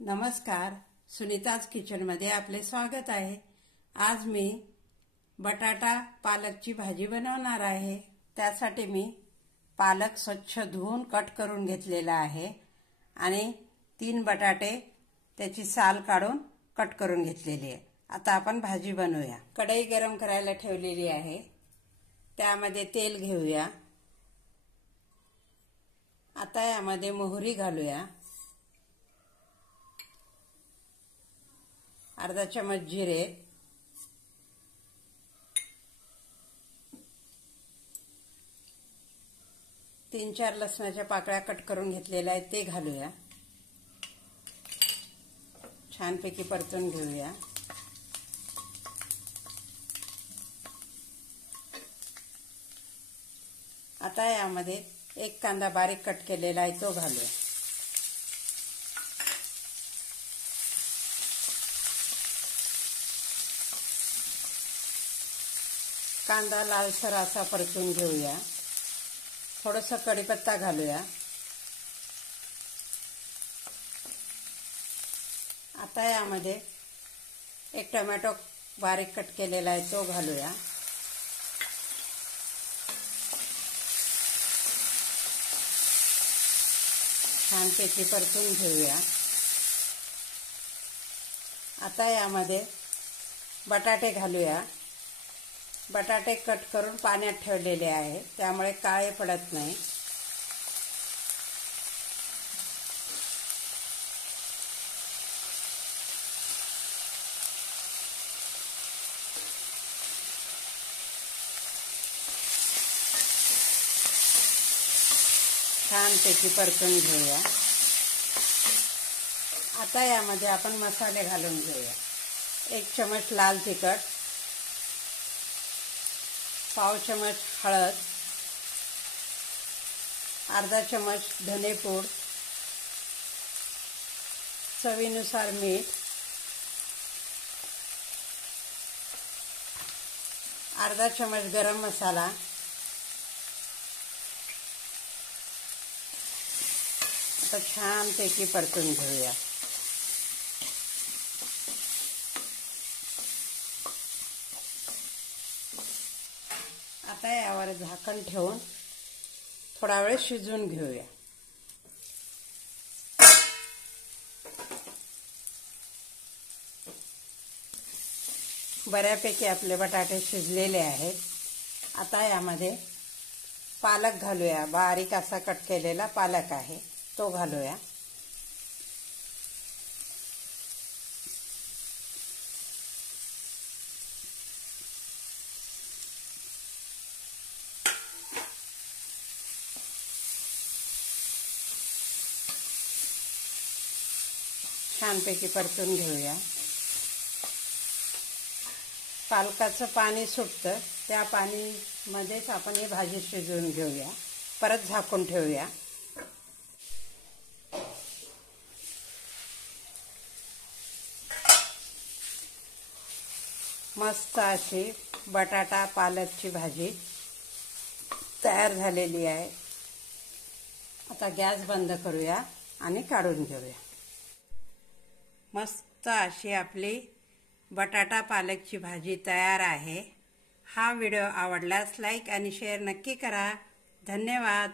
नमस्कार, सुनीताज किचनमध्ये आपले स्वागत आहे। आज मी बटाटा पालकची भाजी बनवणार आहे। त्यासाठी मी पालक स्वच्छ धुवून कट करून घेतलेला आहे आणि 3 बटाटे त्याची साल काढून कट करून घेतलेली आहे। आता आपण भाजी बनवूया। कढई गरम करायला ठेवलेली आहे, त्यामध्ये तेल घेऊया। आता यामध्ये मोहरी घालूया, अर्धा चमच जिरे, 3-4 लसणाच्या पाकळ्या कट करून घेतलेल्या आहेत ते घालूया। छानपैकी परतून घेऊया। आता यामध्ये 1 कांदा बारीक कट केलेला आहे तो घालूया। कांदा लालसर असा परतून घेऊया। थोडासा कढीपत्ता घालूया। आता यामध्ये 1 टोमॅटो बारीक कट केलेला आहे तो घालूया। छानपैकी परतून घेऊया। आता यामध्ये बटाटे घालूया। बटाटे कट करून पाण्यात ठेवलेले आहे, त्यामुळे काळे पडत नाही। छानपैकी परतून घेऊया। आता यामध्ये आपण मसाले घालून घेऊया। 1 चमच लाल तिखट, पाव चमच हळद, अर्धा चमच धनेपूड, चवीनुसार मीठ, अर्धा चमच गरम मसाला, आता छानपैकी परतून घेऊया। आता यावर झाकण ठेवून थोडा वेळ शिजवून घेऊया। बऱ्यापैकी आपले बटाटे शिजलेले आहेत। आता यामध्ये पालक घालूया। बारीक असा कट केलेला पालक आहे तो घालूया। छानपैकी परतून घेऊया। पालकाचं पाणी सुटतं, त्या पाणीमध्येच आपण ही भाजी शिजवून घेऊया। परत झाकून ठेवूया। मस्त अशी बटाटा पालकची भाजी तयार झालेली आहे। आता गॅस बंद करूया आणि काढून घेऊया। मस्त अशी आपली बटाटा पालकची भाजी तयार आहे। हा व्हिडिओ आवडल्यास लाईक आणि शेअर नक्की करा। धन्यवाद।